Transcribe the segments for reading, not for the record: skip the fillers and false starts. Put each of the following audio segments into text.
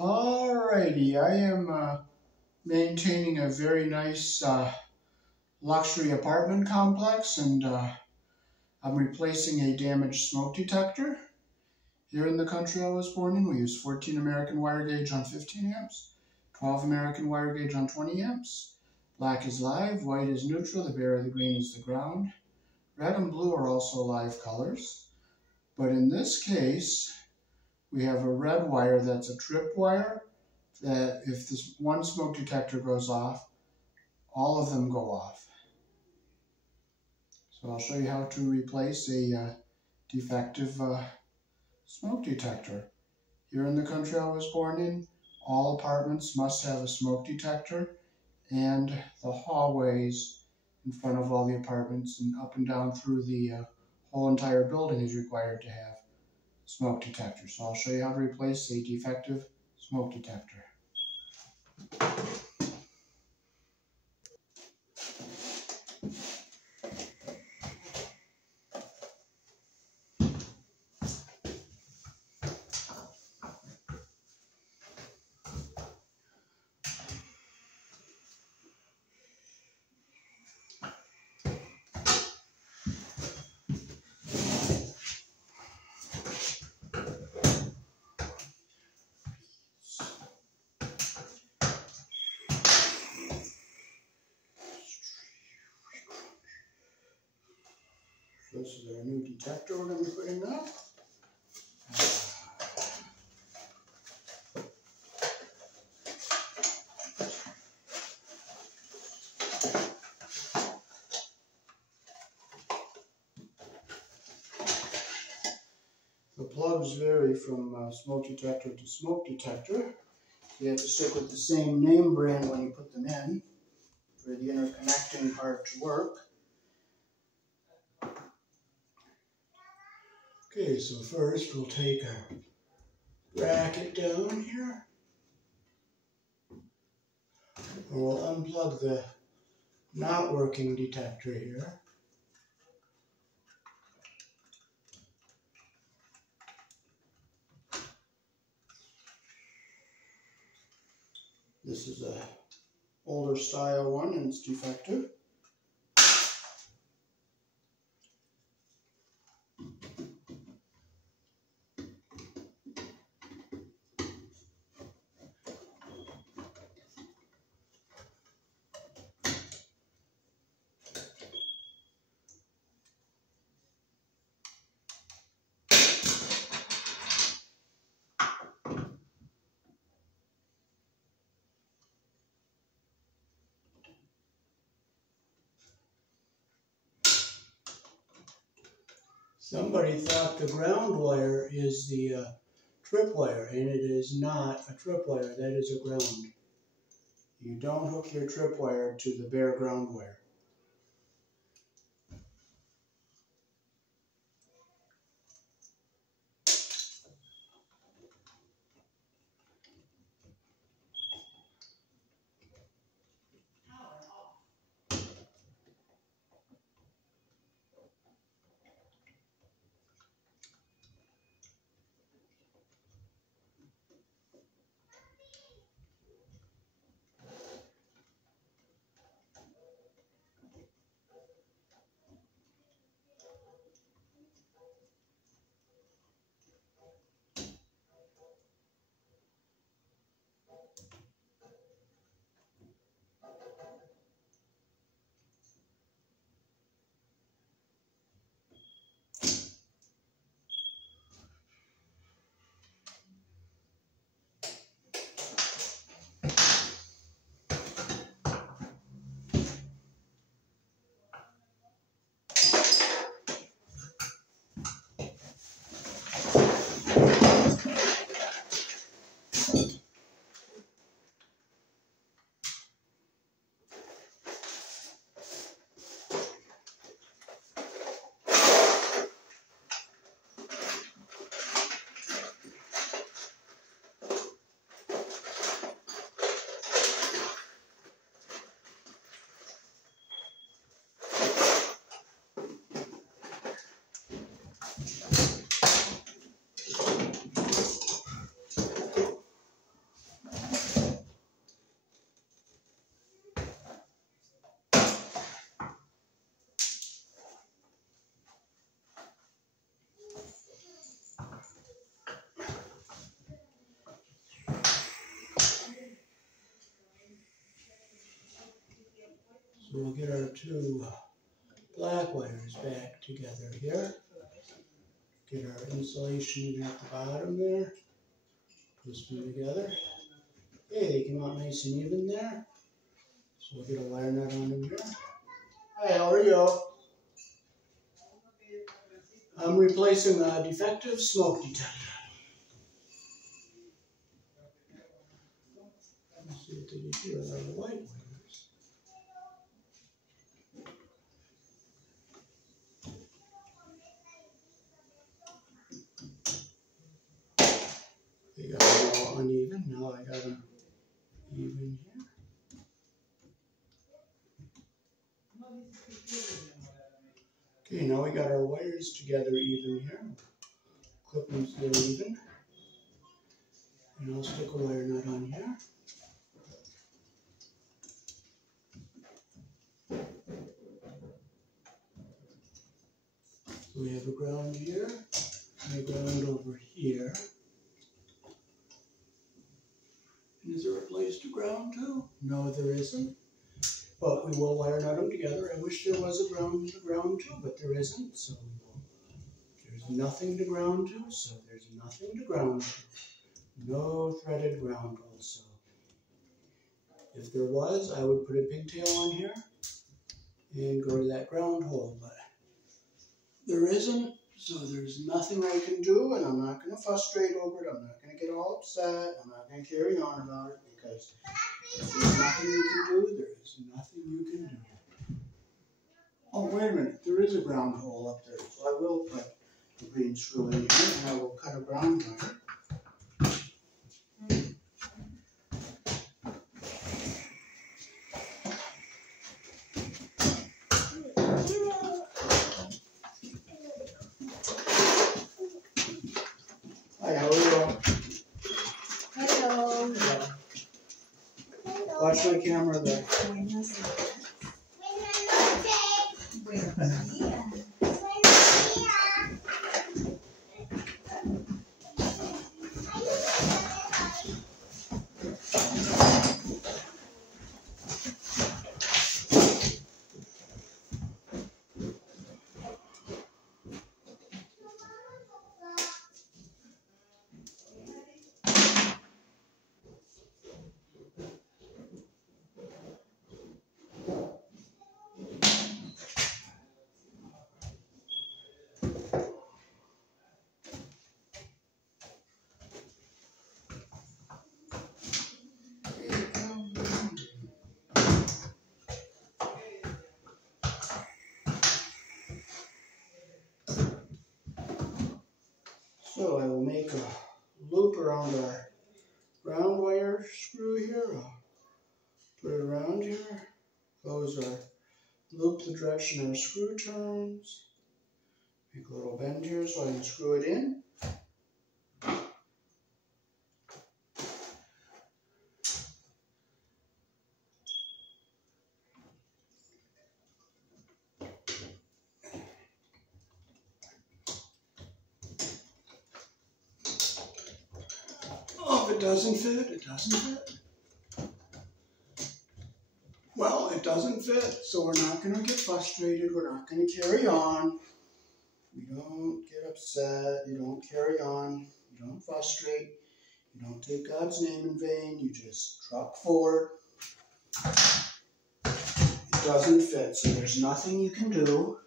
Alrighty, I am maintaining a very nice luxury apartment complex, and I'm replacing a damaged smoke detector. Here in the country I was born in, we use 14 American wire gauge on 15 amps, 12 American wire gauge on 20 amps. Black is live, white is neutral, the bare or the green is the ground. Red and blue are also live colors. But in this case, we have a red wire that's a trip wire that if this one smoke detector goes off, all of them go off. So I'll show you how to replace a defective smoke detector. Here in the country I was born in, all apartments must have a smoke detector, and the hallways in front of all the apartments and up and down through the whole entire building is required to have smoke detectors. So I'll show you how to replace a defective smoke detector. This is our new detector we're going to be putting up. The plugs vary from smoke detector to smoke detector. You have to stick with the same name brand when you put them in for the interconnecting part to work. Okay, so first we'll take our bracket down here. And we'll unplug the not working detector here. This is a older style one and it's defective. Somebody thought the ground wire is the trip wire, and it is not a trip wire, that is a ground. You don't hook your trip wire to the bare ground wire. So we'll get our two black wires back together here. Get our insulation even at the bottom there. Twist them together. Okay, they came out nice and even there. So we'll get a wire nut on them here. Hi, how are you? I'm replacing a defective smoke detector. Let's see what they did here with our white wires. They got them all uneven. Now I got them even here. Okay, now we got our wires together even here. Clip them so they're even. And I'll stick a wire nut on here. So we have a ground here and a ground over here. And is there a place to ground to? No, there isn't. But we will wire nut them together. I wish there was a ground to, but there isn't. So there's nothing to ground to, so there's nothing to ground to. No threaded ground also. If there was, I would put a pigtail on here and go to that ground hole, but there isn't, so there's nothing I can do, and I'm not going to frustrate over it. I'm not going to get all upset. I'm not going to carry on about it, because if there's nothing you can do, there is nothing you can do. Oh, wait a minute. There is a ground hole up there, so I will put the green screw in here, and I will cut a ground wire. Hi, how are you? Hello. Yeah. Watch my camera there. Buenos días. Buenos días. So I will make a loop around our ground wire screw here. I'll put it around here. Close our loop the direction our screw turns. Make a little bend here so I can screw it in. Oh, if it doesn't fit, it doesn't fit. Well, it doesn't fit, so we're not going to get frustrated. We're not going to carry on. You don't get upset. You don't carry on. You don't frustrate. You don't take God's name in vain. You just truck forward. It doesn't fit, so there's nothing you can do.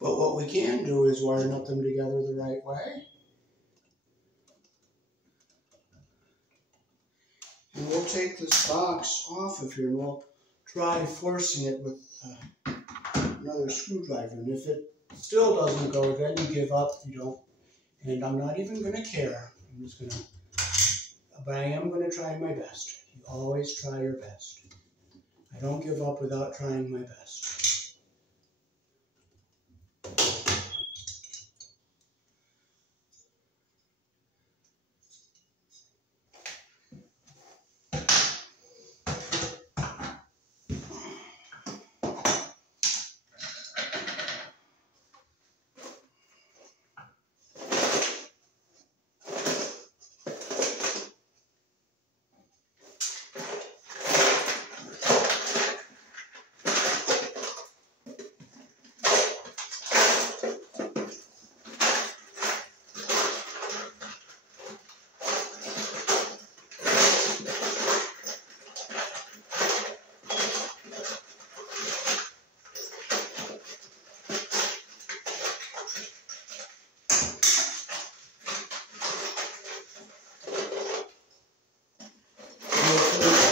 But what we can do is wire nut them together the right way. And we'll take this box off of here and we'll try forcing it with another screwdriver. And if it still doesn't go, then you give up. You don't. And I'm not even going to care. I'm just going to, but I am going to try my best. You always try your best. I don't give up without trying my best.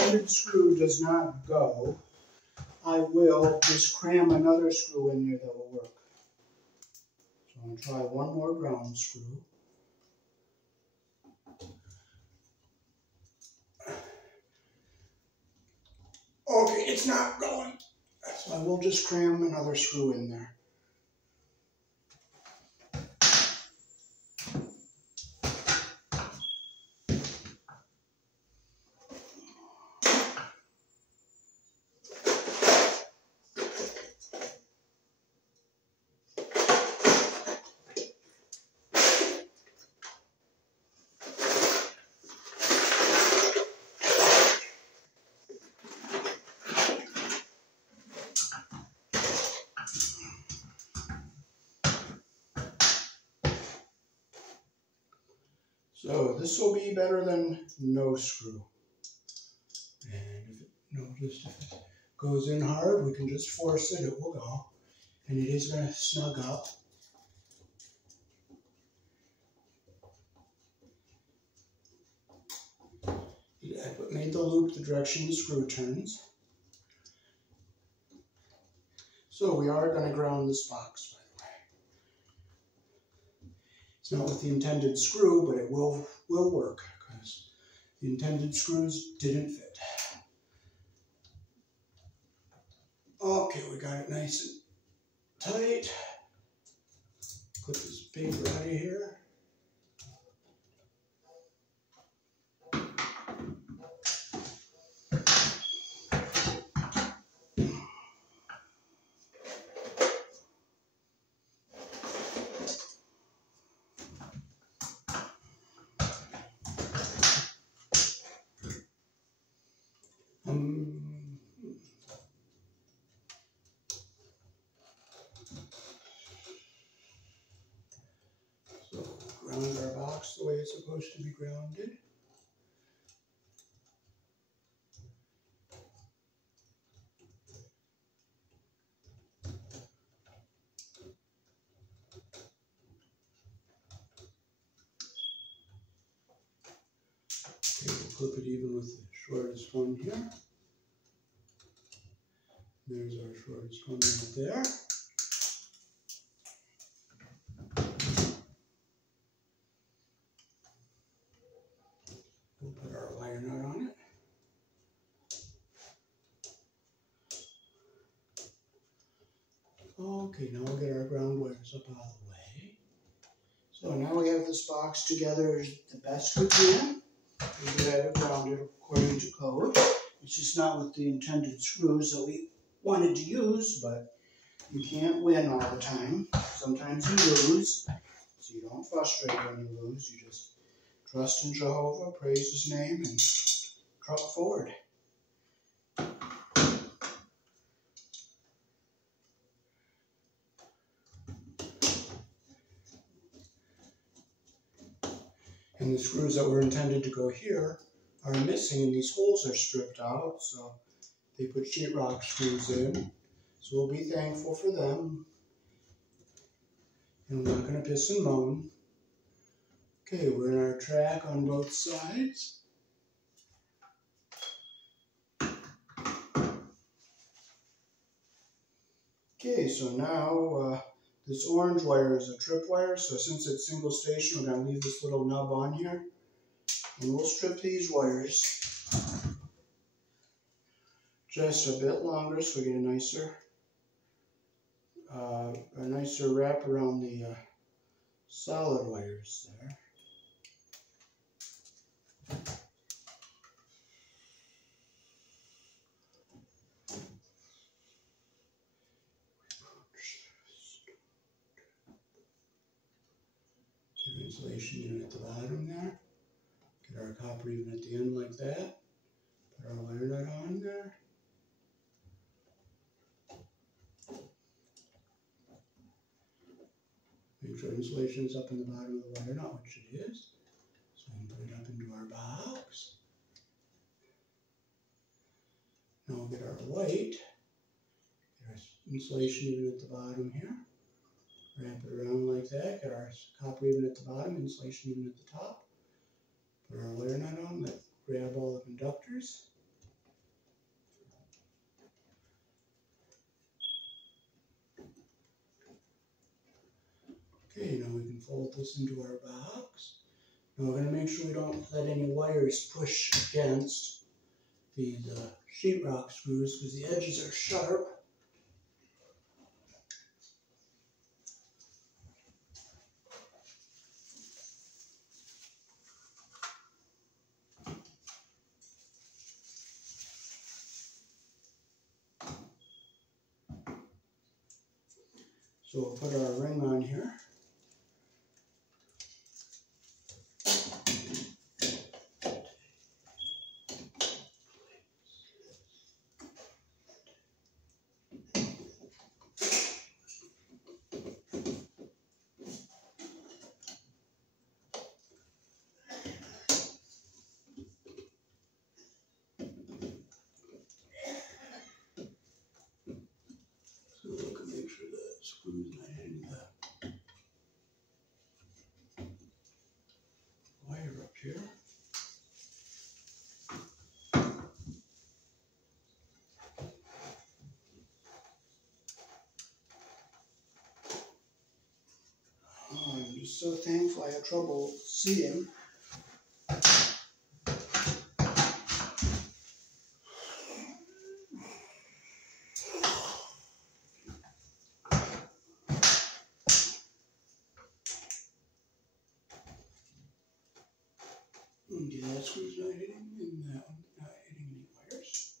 intended screw does not go, I will just cram another screw in there that will work. So I'm going to try one more ground screw. Okay, it's not going. So I will just cram another screw in there. So this will be better than no screw. And if it goes in hard, we can just force it, it will go. And it is going to snug up. What made the loop the direction the screw turns. So we are going to ground this box, by the way. It's not with the intended screw, but it will work because the intended screws didn't fit. Okay, we got it nice and tight. Put this paper out of here. So ground our box the way it's supposed to be grounded. Okay, we'll clip it even with the shortest one here. There's our shortest one right there. We'll put our wire nut on it. Okay, now we'll get our ground wires up out of the way. So now we have this box together the best we can. We have it grounded according to code. It's just not with the intended screws that we wanted to use, but you can't win all the time. Sometimes you lose, so you don't frustrate when you lose. You just trust in Jehovah, praise His name, and trot forward. And the screws that were intended to go here are missing, and these holes are stripped out, so they put sheetrock screws in. So we'll be thankful for them. And we're not going to piss and moan. Okay, we're in our track on both sides. Okay, so now this orange wire is a trip wire, so since it's single station, we're going to leave this little nub on here. And we'll strip these wires just a bit longer so we get a nicer wrap around the solid wires there. Get an insulation unit at the bottom there. Get our copper even at the end like that. Put our wire nut on there. Make sure insulation is up in the bottom of the wire nut, which it is. So we can put it up into our box. Now we'll get our white. Get our insulation even at the bottom here. Wrap it around like that. Get our copper even at the bottom, insulation even at the top. Put our wire nut on, grab all the conductors. this into our box. Now we're going to make sure we don't let any wires push against the sheetrock screws because the edges are sharp. So we'll put our ring on here. So look and make sure that screw's not hitting the wire up here. Oh, I'm just so thankful I had trouble seeing. Okay, that screw's not hitting, and that one not hitting any wires.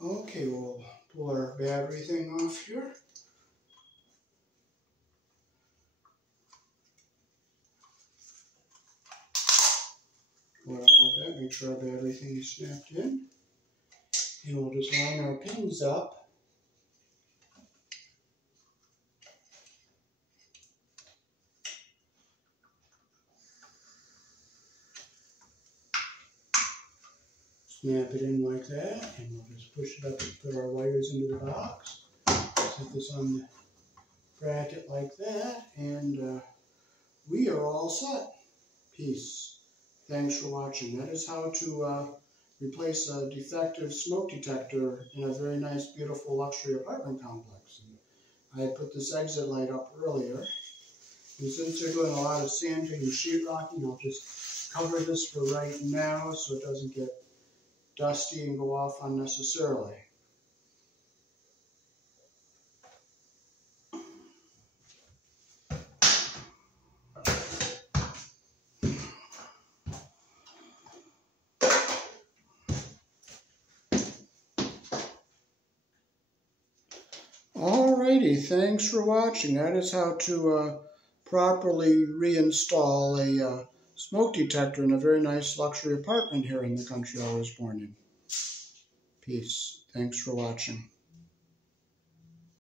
Okay, we'll pull our battery thing off here. Pull it out like that, make sure our battery thing is snapped in. And we'll just line our pins up. Snap it in like that, and we'll just push it up and put our wires into the box. Set this on the bracket like that, and we are all set. Peace. Thanks for watching. That is how to replace a defective smoke detector in a very nice, beautiful luxury apartment complex. And I put this exit light up earlier, and since they're doing a lot of sanding and sheetrocking, I'll just cover this for right now so it doesn't get dusty and go off unnecessarily. Alrighty, thanks for watching. That is how to properly reinstall a smoke detector in a very nice luxury apartment here in the country I was born in. Peace. Thanks for watching.